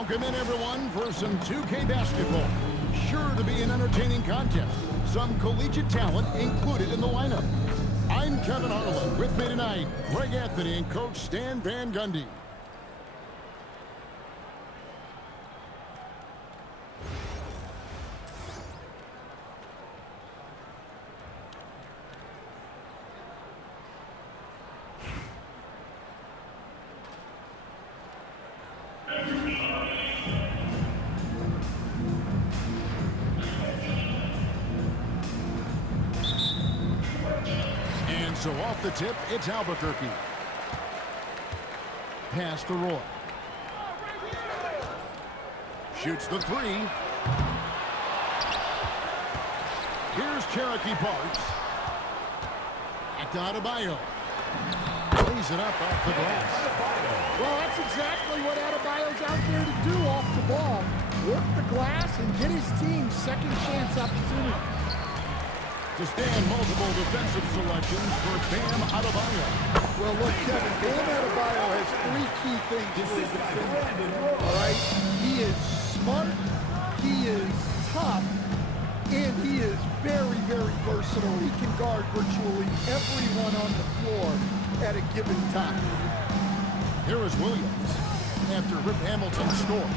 Welcome in, everyone, for some 2K basketball. Sure to be an entertaining contest. Some collegiate talent included in the lineup. I'm Kevin Harlan. With me tonight, Greg Anthony and Coach Stan Van Gundy. So off the tip, it's Albuquerque. Pass to Roy. Shoots the three. Here's Cherokee Parks. Back to Adebayo. Lays it up off the glass. Well, that's exactly what Adebayo's out there to do off the ball. Work the glass and get his team second chance opportunities. To stand multiple defensive selections for Bam Adebayo. Well, look, Kevin, Bam Adebayo has three key things for his defender. All right? He is smart, he is tough, and he is very, very versatile. He can guard virtually everyone on the floor at a given time. Here is Williams after Rip Hamilton scored.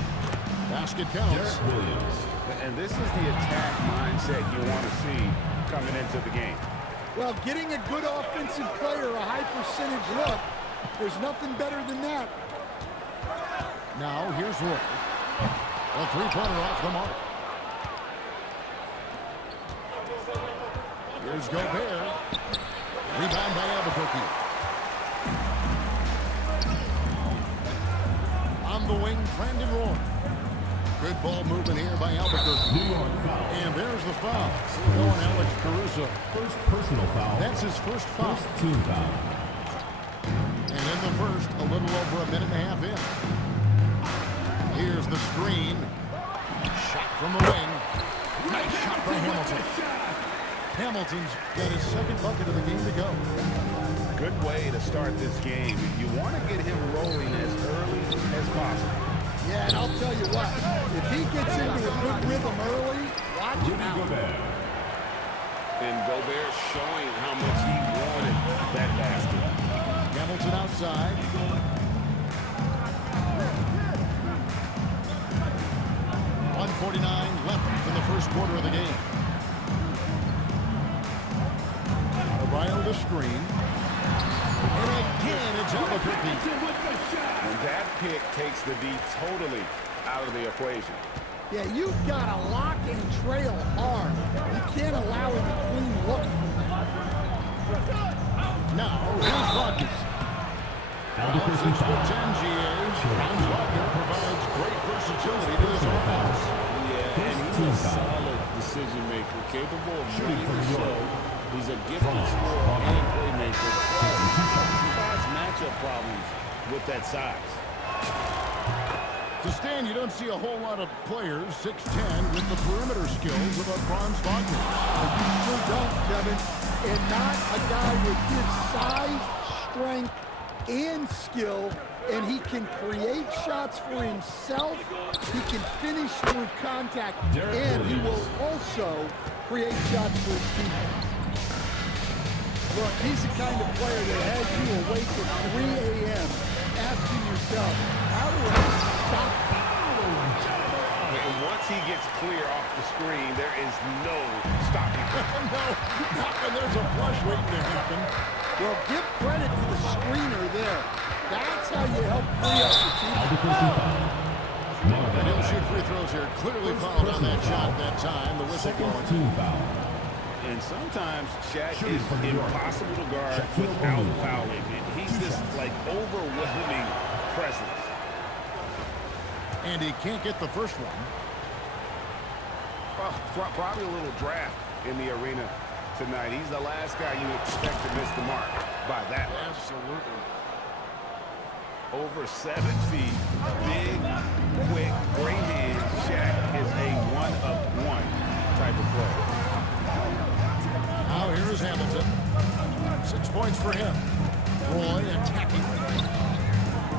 Basket counts. Williams. And this is the attack mindset you want to see coming into the game. Well, getting a good offensive player a high percentage look, there's nothing better than that. Now here's Roy. A three-pointer off the mark. Here's Gobert. Rebound by Albuquerque. On the wing, Brandon Roy. Good ball movement here by Albuquerque. And there's the foul. Going Alex Caruso. First personal foul. That's his first foul. First team foul. And in the first, a little over a minute and a half in. Here's the screen. Shot from the wing. Nice shot by Hamilton. Hamilton's got his second bucket of the game to go. Good way to start this game. You want to get him rolling as early as possible. Yeah, and I'll tell you what, if he gets into a good rhythm early, watch him out. And Gobert showing how much he wanted that basket. Hamilton outside. .149 left in the first quarter of the game. Adebayo the screen. And again, it's Albuquerque. And that pick takes the D totally out of the equation. Yeah, you've got to lock and trail hard. You can't allow him to clean look from that. Now, here's Wagner. 6'10" GA. Franz Wagner provides great versatility to this offense. Yeah, and he's a solid decision maker, capable of running the show. He's a gifted scorer and playmaker. Plus, he provides matchup problems with that size. To stand, you don't see a whole lot of players 6'10" with the perimeter skills of a Franz Wagner. You sure don't, Kevin. And not a guy with his size, strength, and skill. And he can create shots for himself. He can finish through contact. And he will also create shots for his teammates. Look, he's the kind of player that has you awake at 3 a.m. asking yourself, how do I stop him? And once he gets clear off the screen, there is no stopping him. No, not when there's a flush waiting to happen. Well, give credit to the screener there. That's how you help free up your team. And he'll shoot free throws here. Clearly fouled on that shot that time. The whistle blowing. Team foul. And sometimes Shaq is impossible to guard without fouling. He's this, like, overwhelming presence. And he can't get the first one. Well, probably a little draft in the arena tonight. He's the last guy you expect to miss the mark by that. Absolutely. Over 7 feet, big, quick, great hands. Shaq is a one-of-one type of player. Now here is Hamilton. 6 points for him. Roy attacking.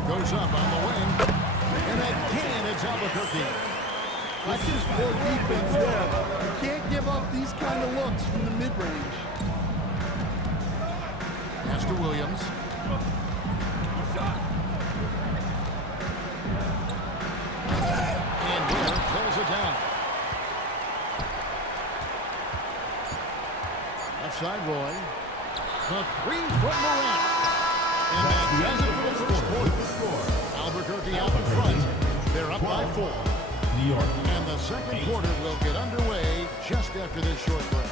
Goes up on the wing. And again, it's Albuquerque. That's just poor defense there. You can't give up these kind of looks from the mid-range. Pass to Williams. And Winner pulls it down. Left side, Roy. The three from Morant. And that does it for the first quarter. Albuquerque out in front. They're up by 4. New York. And the second quarter will get underway just after this short break.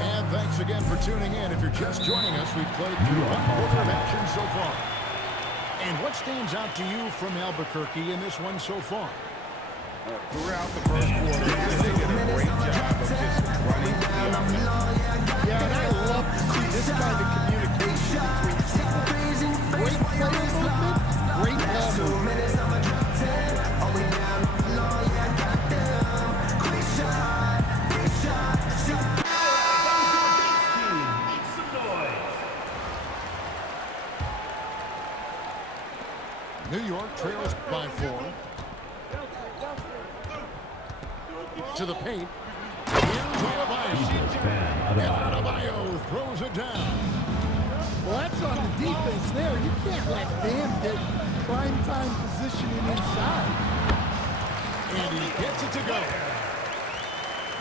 And thanks again for tuning in. If you're just joining us, we've played through one quarter of action so far. And what stands out to you from Albuquerque in this one so far? Throughout the first quarter, they did a great job of just running the offense. Yeah, and I love to see this kind of communication between teams. Great player movement, great ball movement. New York trails by 4. To the paint. Here's Adebayo. And Adebayo throws it down. Well, that's on the defense there. You can't let Bam get prime time positioning inside. And he gets it to go.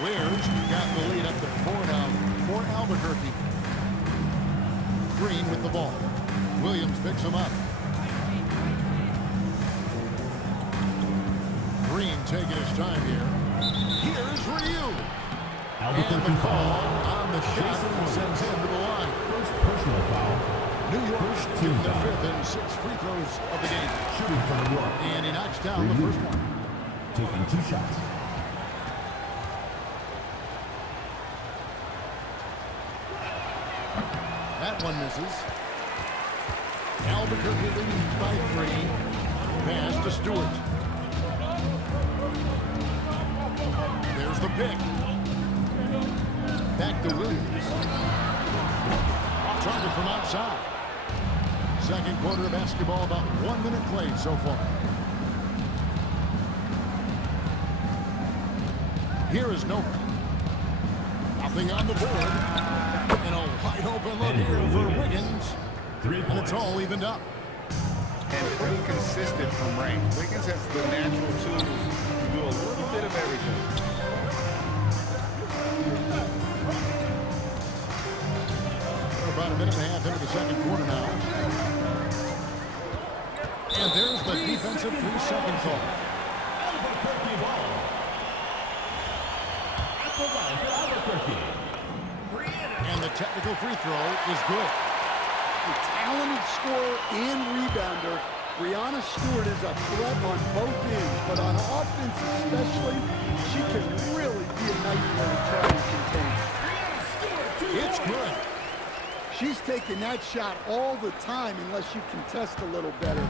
Wears got the lead up to 4 now for Albuquerque. Green with the ball. Williams picks him up. Green taking his time here. Here's Ryu. And the call on the shot sends him to the line. First personal foul. New York shooting their 5th and 6th free throws of the game. Shooting for New York. And he knocks down the first one. Taking 2 shots. That one misses. Albuquerque leading by 3. Pass to Stewart. There's the pick. Back to Williams. Off target from outside. Second quarter of basketball, about 1 minute played so far. Here is Novak. Nothing on the board. And a wide open look here for Wiggins. 3 And it's all evened up. And pretty consistent from range. Wiggins has the natural tools to do a little bit of everything. We're about a minute and a half into the second quarter now. And there's the defensive 3-second call. Albuquerque ball. At the line for Albuquerque. And the technical free throw is good. A talented scorer and rebounder. Brianna Stewart is a threat on both ends, but on offense especially, she can really be a nightmare to try and contain. It's good. She's taking that shot all the time unless you contest a little better.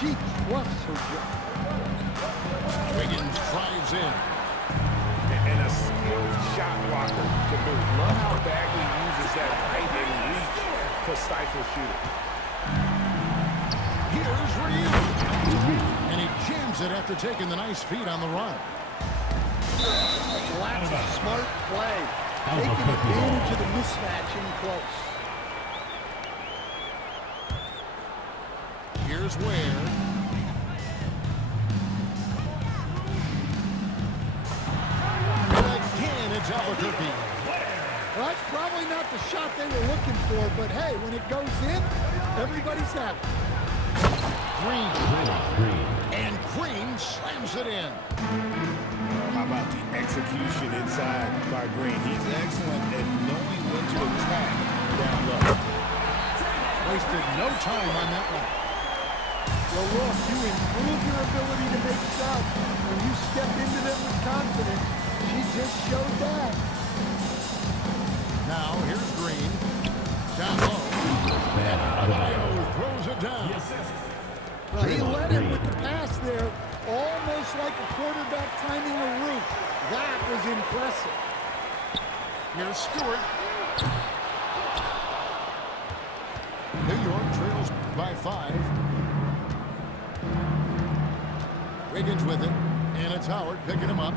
She trusts her job. Wiggins drives in. And a skilled shot blocker to boot. Love how Bagley uses that height and reach to stifle shooting. Here's Ryu. And he jams it after taking the nice feed on the run. That's a smart play. Taking advantage of the mismatch in close. Here's Ware. And again, it's Albuquerque. Well, that's probably not the shot they were looking for, but hey, when it goes in, everybody's happy. Green. And Green slams it in. How about the execution inside by Green? He's excellent at knowing when to attack down low. Wasted no time on that one. Well, look, you improve your ability to make shots when you step into them with confidence. She just showed that. Now, here's Green. Down low. And Adebayo throws it down. Well, he led it with the pass there, almost like a quarterback timing a route. That was impressive. Here's Stewart. 5. Wiggins with it, and it's Howard picking him up.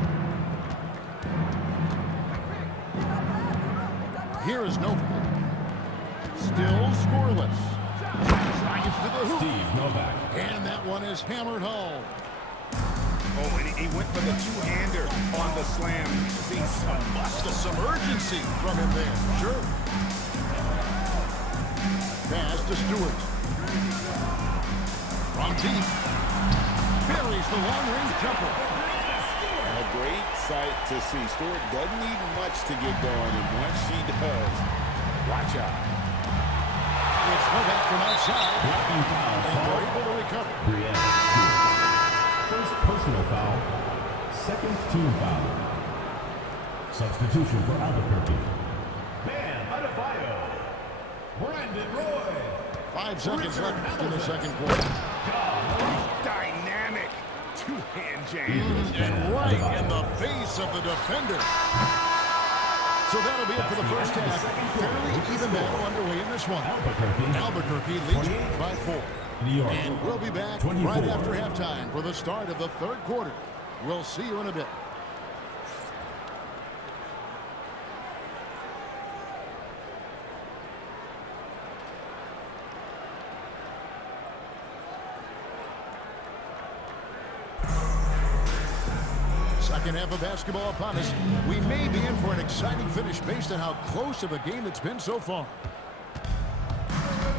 Here is Novak. Still scoreless. Drives to the hoop. Steve Novak. And that one is hammered home. Oh, and he went for the two-hander on the slam. See Some urgency from him there. Sure. Pass to Stewart. From deep. Buries the long-range jumper. a great sight to see. Stewart doesn't need much to get going, and once she does, watch out. It's Novak from outside. And they're able to recover. First personal foul. Second team foul. Substitution for Albuquerque. Bam Adebayo. Brandon Roy. 5 seconds left in the second quarter. Dynamic two-hand jam. And right in the face of the defender. So that'll be it for the first half. Fairly even battle underway in this one. Albuquerque leads by 4. And we'll be back right after halftime for the start of the third quarter. We'll see you in a bit. Second half of basketball upon us. We may be in for an exciting finish based on how close of a game it's been so far.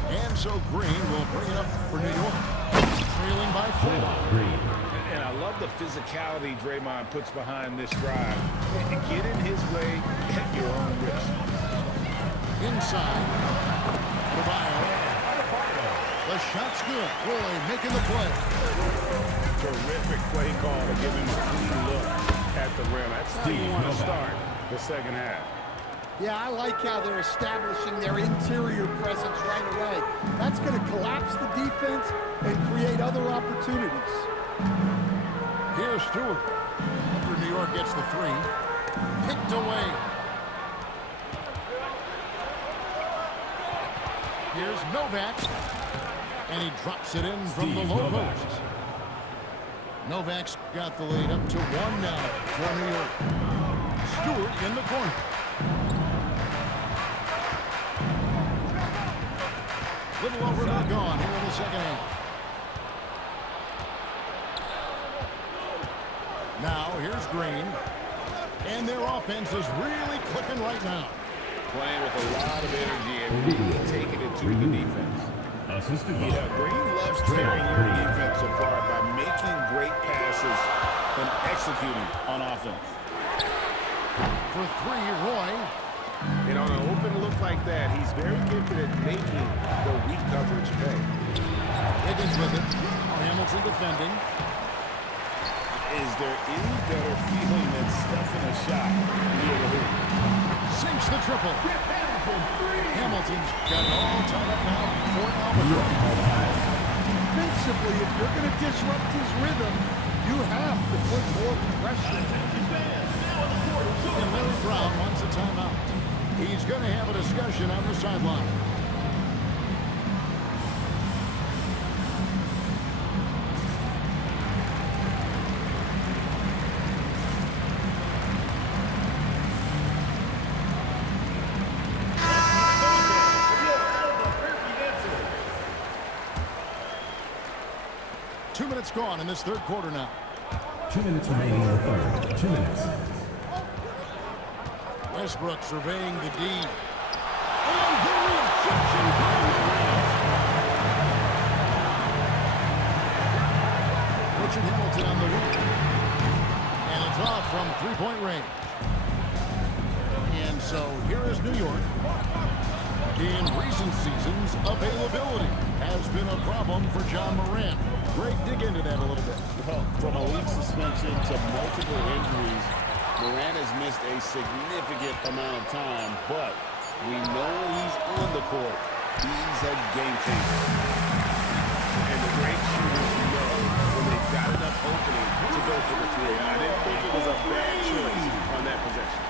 And so Green will bring it up for New York. Trailing by 4. And I love the physicality Draymond puts behind this drive. Get in his way at your own risk. Inside. Adebayo. The shot's good. Roy making the play. Terrific play call to give him a clean look at the rim. That's how you want to start the second half. Yeah, I like how they're establishing their interior presence right away. That's going to collapse the defense and create other opportunities. Here's Stewart. After New York gets the 3. Picked away. Here's Novak. And he drops it in from the low post. Novak's got the lead up to 1 now for New York. Stewart in the corner. Little over and gone here in the second half. Now here's Green. And their offense is really clicking right now. Playing with a lot of energy and really taking it to the defense. Yeah, Green loves tearing your defense apart by making great passes and executing on offense. For 3, Roy. And on an open look like that, he's very gifted at making the weak coverage pay. Higgins with it. Hamilton defending. Is there any better feeling than stuffing a shot near the hoop? Sinks the triple. Hamilton's got it all tied up now for Albuquerque. Defensively, if you're going to disrupt his rhythm, you have to put more pressure. And Larry Brown wants a timeout. He's going to have a discussion on the sideline. Minutes gone in this third quarter now. 2 minutes remaining in the third. 2 minutes. Westbrook surveying the D. Oh, the rejection by Morant. Richard Hamilton on the wing. And it's off from three-point range. And so here is New York. In recent seasons, availability has been a problem for John Morant. Greg, dig into that a little bit. Well, from a week suspension to multiple injuries, Morant has missed a significant amount of time, but we know he's on the court. He's a game changer. And the great shooters know when they've got enough opening to go for the 3. I didn't think it was a bad choice on that possession.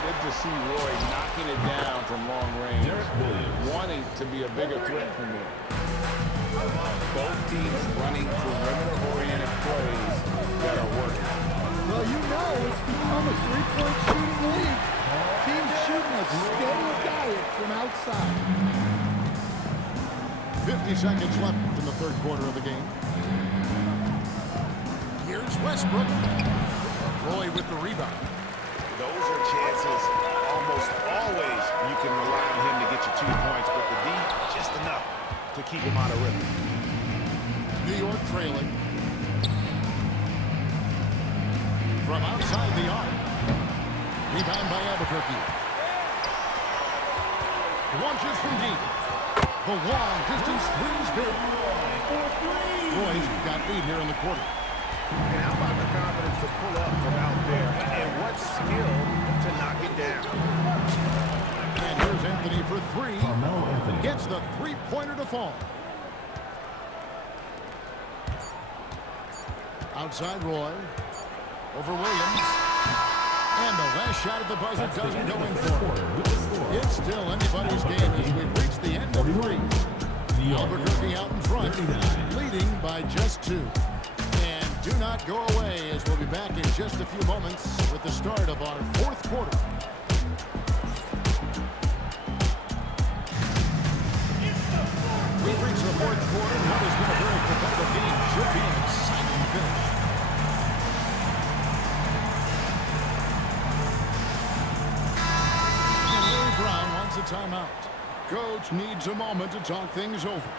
Good to see Roy knocking it down from long range, wanting to be a bigger threat from there. Both teams running perimeter-oriented plays that are working. Well, you know it's become a three-point shooting league. Teams shooting a steady diet from outside. 50 seconds left in the third quarter of the game. Here's Westbrook. Roy with the rebound. Those are chances almost always you can rely on him to get you 2 points, but the D, just enough to keep him out of rhythm. New York trailing. From outside the arc. Rebound by Albuquerque. Launches from deep. The long distance three is good. Roy's got 8 here in the quarter. And how about the confidence to pull up from out there? And what skill to knock it down? And here's Anthony for 3. Carmelo Anthony. Gets the three-pointer to fall. Outside Roy. Over Williams. And the last shot at the buzzer doesn't go in for it. It's still anybody's game as we've reached the end of 3. Albuquerque out in front, leading by just 2. And do not go away as we'll be back in just a few moments with the start of our fourth quarter. We've reached the fourth quarter. What has been a very competitive game should be an exciting finish. And Larry Brown wants a timeout. Coach needs a moment to talk things over.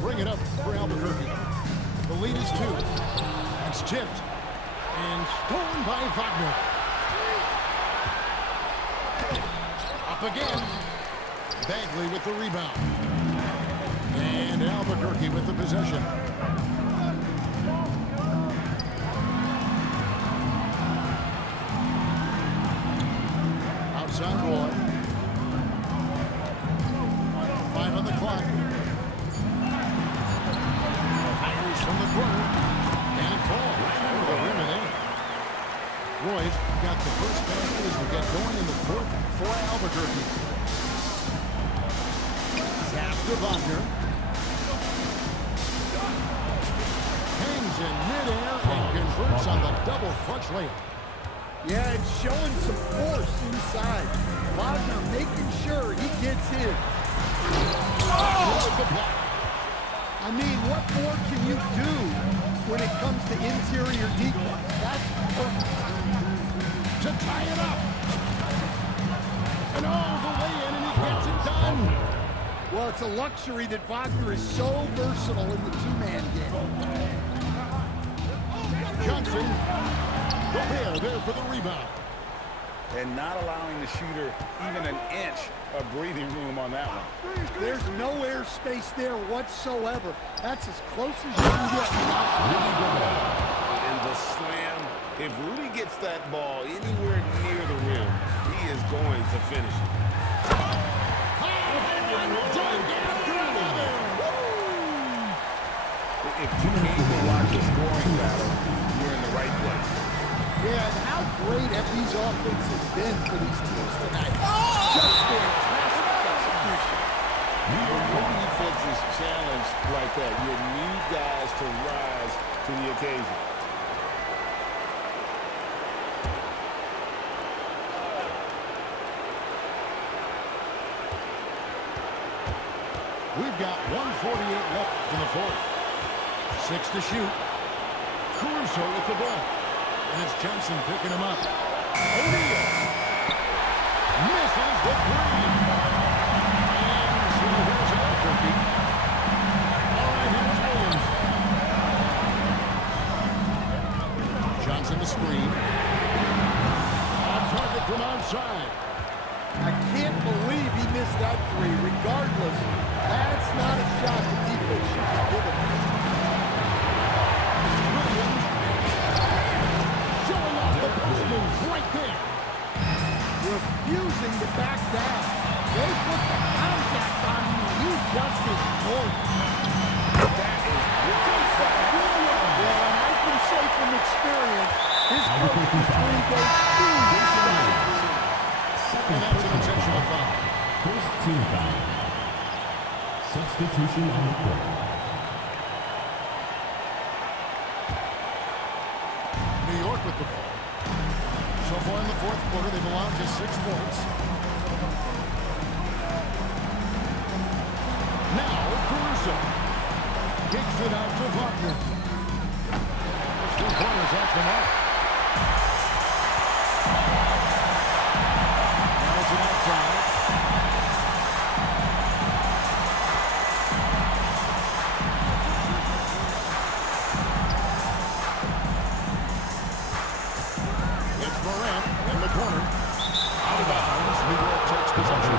Bring it up for Albuquerque. The lead is 2. That's tipped. And stolen by Wagner. Up again. Bagley with the rebound. And Albuquerque with the possession. Outside Roy. 5 on the clock. From the corner, and it falls over the rim and in. Roy's got the first basket as we get going in the fourth for Albuquerque. Zap to Wagner. Hangs in midair and converts on the double clutch layup. Yeah, it's showing some force inside. Wagner making sure he gets his. With the block. I mean, what more can you do when it comes to interior defense? That's perfect. To tie it up. And all the way in, and he gets it done. Well, it's a luxury that Wagner is so versatile in the two-man game. Johnson. Gobert there for the rebound. And not allowing the shooter even an inch of breathing room on that one. There's no air space there whatsoever. That's as close as you can get. And the slam, if Rudy gets that ball anywhere near the rim, he is going to finish it. If you came to watch a scoring battle, you're in the right place. Yeah, and how great have these offenses been for these teams tonight? Just fantastic execution. When your defense is challenged like that, you need guys to rise to the occasion. We've got 1:48 left in the fourth. 6 to shoot. Caruso with the ball. And it's Johnson picking him up. O'Neal misses the three. And so here's Albuquerque. All right, here's Williams. Johnson the screen. Off target from outside. I can't believe he missed that three. Regardless, that's not a shot the defense should be giving him. Williams showing off the post move right there. Refusing to back down. They put the contact on him and you just ignored it. That is Williams. Yeah, and I can say from experience, his coaching three goes through his side. And that's an intentional foul. First team foul. Substitution on the court. New York with the ball. So far in the fourth quarter, they've allowed just 6 points. Now, Caruso kicks it out to Wagner. 3-pointers off the mark. Now it's an outside. It's Morant in the corner. Out of bounds. New York takes possession.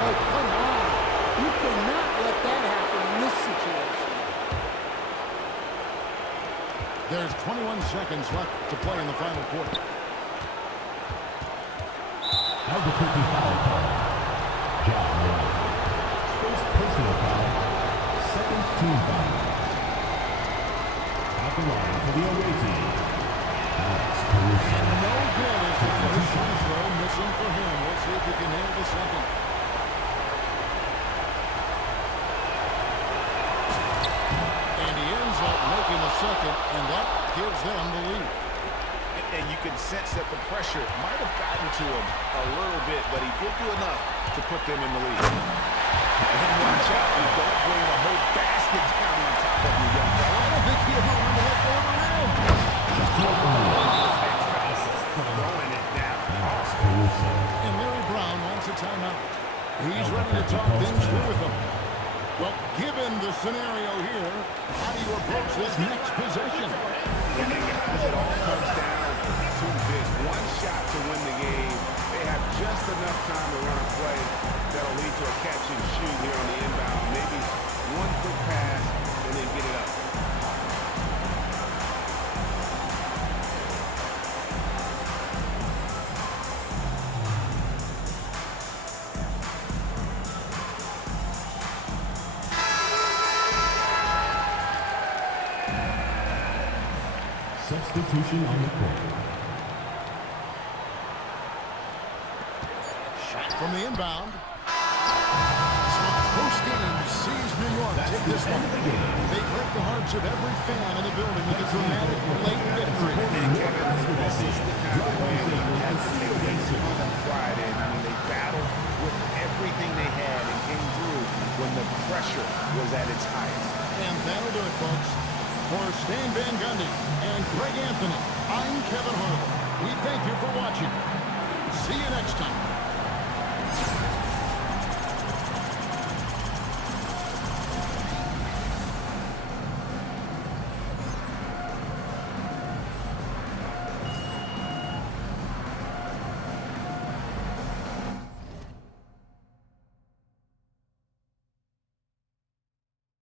Oh, come on. You cannot let that happen in this situation. There's 21 seconds left to play in the final quarter. Albuquerque foul call. John Morant. First personal foul. Second team foul. Out the line for the away team. Alex Caruso. And no good as the first free throw missing for him. We'll see if he can handle the second. And he ends up making the second, and that gives them the lead. And you can sense that the pressure might have gotten to him a little bit, but he did do enough to put them in the lead. And watch out, you don't bring the whole basket down on top of you, young fella. I don't think he ever wanted to let go of the rim. Throwing it down. Alex Caruso. And Larry Brown wants a timeout. He's ready to talk things through with them. Well, given the scenario here, how do you approach this next possession? And guys, it all comes down to this one shot to win the game. They have just enough time to run a play that'll lead to a catch and shoot here on the inbound. Maybe one quick pass and then get it up. Substitution on the court. Shot from the inbound. So post-game sees New York take this one. They break the hearts of every fan in the building with a dramatic late victory. This is the kind of win that takes a ton of pride in. I mean, they battled with everything they had and came through when the pressure was at its highest. And that'll do it, folks. For Stan Van Gundy and Greg Anthony, I'm Kevin Harlan. We thank you for watching. See you next time.